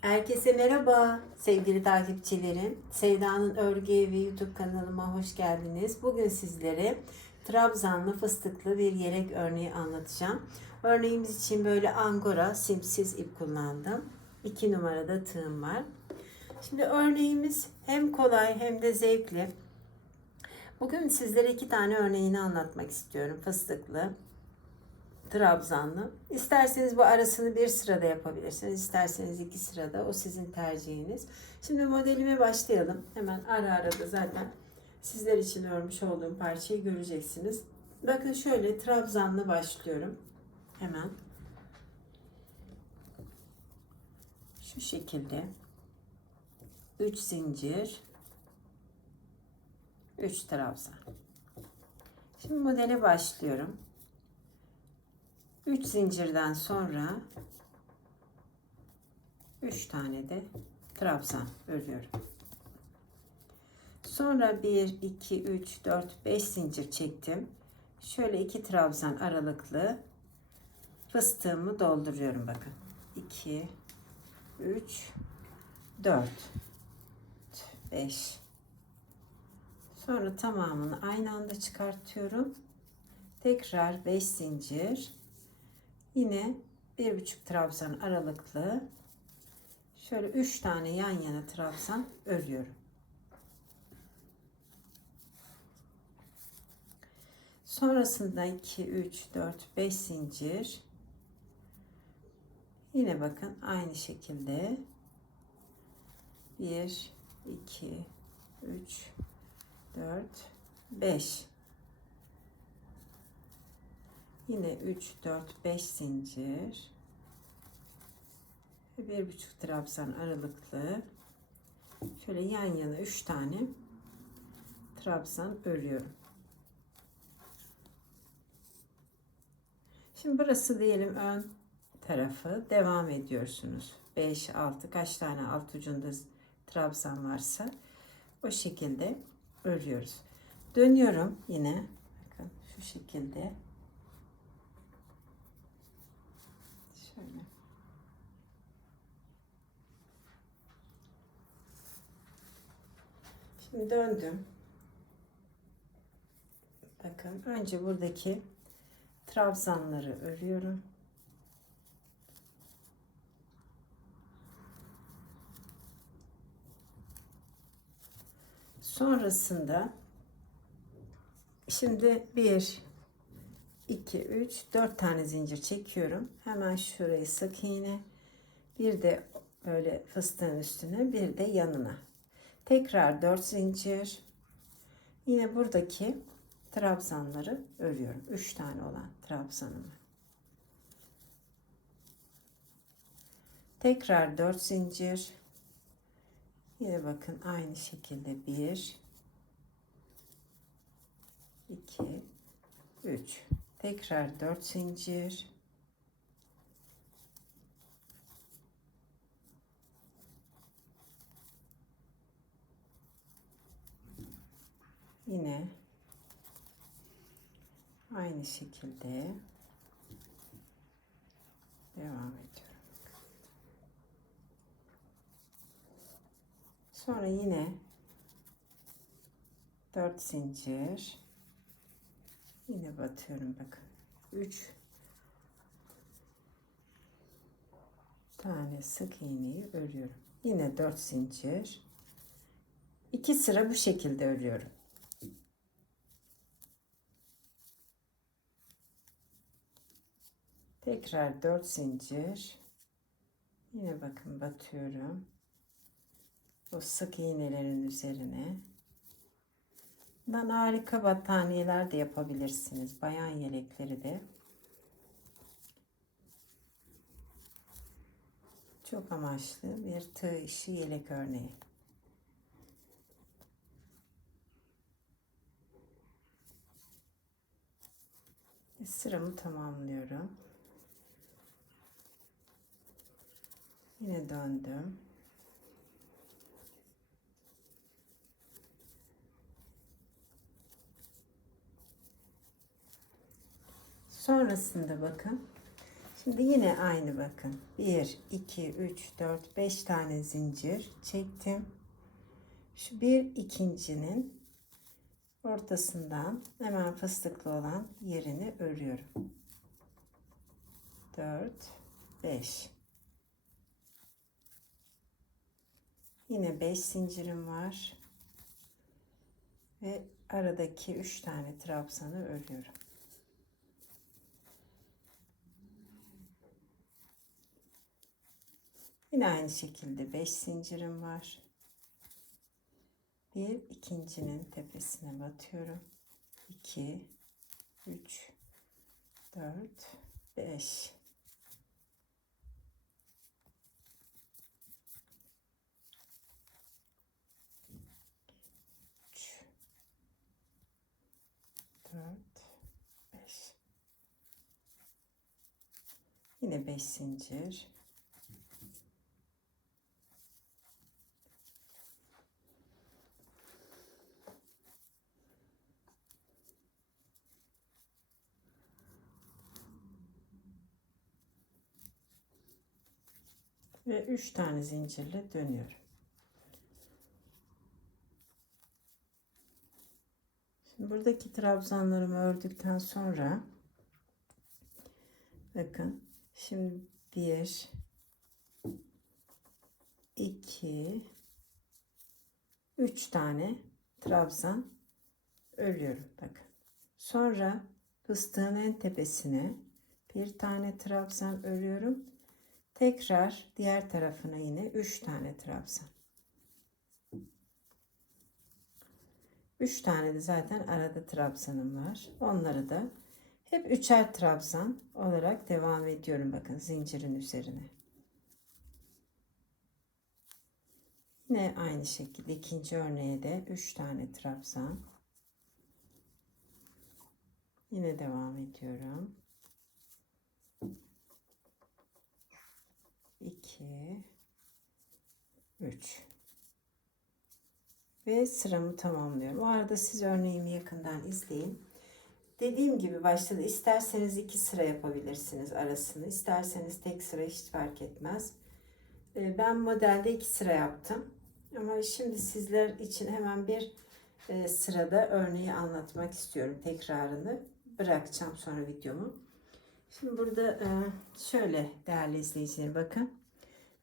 Herkese merhaba sevgili takipçilerim. Sevda'nın Örgü Evi YouTube kanalıma hoş geldiniz. Bugün sizlere Trabzanlı fıstıklı bir yelek örneği anlatacağım. Örneğimiz için böyle angora simsiz ip kullandım. 2 numarada tığım var. Şimdi örneğimiz hem kolay hem de zevkli. Bugün sizlere iki tane örneğini anlatmak istiyorum. Fıstıklı, Trabzanlı. İsterseniz bu arasını bir sırada yapabilirsiniz. İsterseniz iki sırada. O sizin tercihiniz. Şimdi modelime başlayalım. Hemen ara ara da zaten sizler için örmüş olduğum parçayı göreceksiniz. Bakın şöyle Trabzanlı başlıyorum. Hemen. Şu şekilde. 3 zincir. 3 trabzan. Şimdi modele başlıyorum. 3 zincirden sonra 3 tane de trabzan örüyorum. Sonra 1 2 3 4 5 zincir çektim. Şöyle 2 trabzan aralıklı fıstığımı dolduruyorum bakın. 2 3 4 5 Sonra tamamını aynı anda çıkartıyorum. Tekrar 5 zincir. Yine bir buçuk trabzan aralıklı şöyle üç tane yan yana trabzan örüyorum. Sonrasında 2, 3, 4, 5 zincir. Yine bakın aynı şekilde 1, 2, 3, 4, 5 Yine 3, 4, 5 zincir. Ve bir buçuk trabzan aralıklı. Şöyle yan yana 3 tane trabzan örüyorum. Şimdi burası diyelim ön tarafı. Devam ediyorsunuz. 5, 6 kaç tane alt ucunda trabzan varsa o şekilde örüyoruz. Dönüyorum yine. Bakın şu şekilde. Şöyle. Şimdi döndüm. Bakın önce buradaki trabzanları örüyorum. Sonrasında şimdi bir 2 3 4 tane zincir çekiyorum. Hemen şurayı sık iğne. Bir de böyle fıstığın üstüne, bir de yanına. Tekrar 4 zincir. Yine buradaki trabzanları örüyorum. 3 tane olan trabzanımı. Tekrar 4 zincir. Yine bakın aynı şekilde 1 2 3 Tekrar 4 zincir. Yine aynı şekilde devam ediyorum. Sonra yine 4 zincir Yine batıyorum bakın. 3 tane sık iğneyi örüyorum. Yine 4 zincir. 2 sıra bu şekilde örüyorum. Tekrar 4 zincir. Yine bakın batıyorum. Bu sık iğnelerin üzerine Bundan harika battaniyeler de yapabilirsiniz. Bayan yelekleri de. Çok amaçlı bir tığ işi yelek örneği. Sıramı tamamlıyorum. Yine döndüm. Sonrasında bakın. Şimdi yine aynı bakın. 1, 2, 3, 4, 5 tane zincir çektim. Şu bir ikincinin ortasından hemen fıstıklı olan yerini örüyorum. 4, 5. Yine 5 zincirim var. Ve aradaki 3 tane trabzanı örüyorum. Yine aynı şekilde 5 zincirim var. Bir ikincinin tepesine batıyorum. 2 3 4 5 3 4 5 Yine 5 zincir. Ve 3 tane zincirle dönüyorum. Şimdi buradaki trabzanlarımı ördükten sonra bakın şimdi 1 2 3 tane trabzan örüyorum bakın. Sonra fıstığın en tepesine bir tane trabzan örüyorum Tekrar diğer tarafına yine 3 tane trabzan. 3 tane de zaten arada trabzanım var. Onları da hep üçer trabzan olarak devam ediyorum bakın zincirin üzerine. Yine aynı şekilde ikinci örneğe de 3 tane trabzan. Yine devam ediyorum. 2 3 ve sıramı tamamlıyorum. O arada siz örneğimi yakından izleyin. Dediğim gibi başta da isterseniz iki sıra yapabilirsiniz arasını. isterseniz tek sıra hiç fark etmez. Ee, ben modelde iki sıra yaptım. Ama şimdi sizler için hemen bir e, sırada örneği anlatmak istiyorum. Tekrarını bırakacağım sonra videomu. Şimdi burada e, şöyle değerli izleyiciler bakın.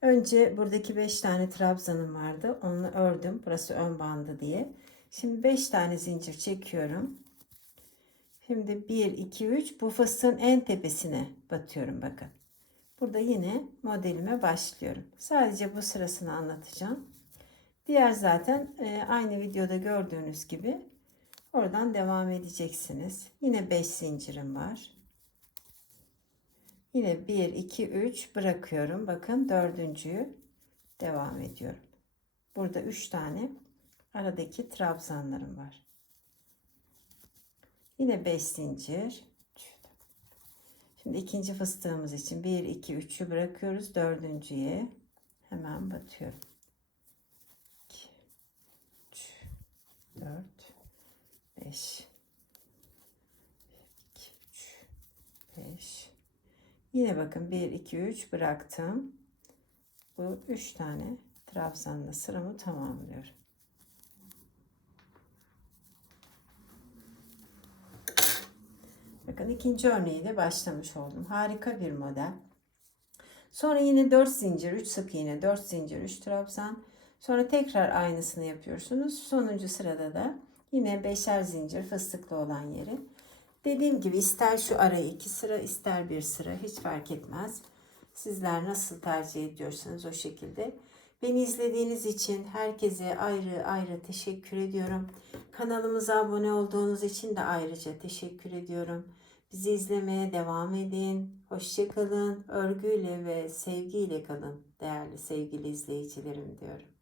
Önce buradaki 5 tane trabzanım vardı. Onu ördüm. Burası ön bandı diye. Şimdi 5 tane zincir çekiyorum. Şimdi 1, 2, 3 bu fıstığın en tepesine batıyorum bakın. Burada yine modelime başlıyorum. Sadece bu sırasını anlatacağım. Diğer zaten e, aynı videoda gördüğünüz gibi oradan devam edeceksiniz. Yine 5 zincirim var. Yine 1, 2, 3 bırakıyorum. Bakın dördüncüyü devam ediyorum. Burada 3 tane aradaki trabzanlarım var. Yine 5 zincir. Şimdi ikinci fıstığımız için 1, 2, 3'ü bırakıyoruz. Dördüncüye hemen batıyorum. 2, 3, 4, 5, 2, 3, 5, Yine bakın 1, 2, 3 bıraktım. Bu 3 tane trabzanla sıramı tamamlıyorum. Bakın ikinci örneğiyle başlamış oldum. Harika bir model. Sonra yine 4 zincir, 3 sık iğne, 4 zincir, 3 trabzan. Sonra tekrar aynısını yapıyorsunuz. Sonuncu sırada da yine beşer zincir fıstıklı olan yeri Dediğim gibi ister şu arayı iki sıra ister bir sıra hiç fark etmez. Sizler nasıl tercih ediyorsanız o şekilde. Beni izlediğiniz için herkese ayrı ayrı teşekkür ediyorum. Kanalımıza abone olduğunuz için de ayrıca teşekkür ediyorum. Bizi izlemeye devam edin. Hoşçakalın. Örgüyle ve sevgiyle kalın değerli sevgili izleyicilerim diyorum.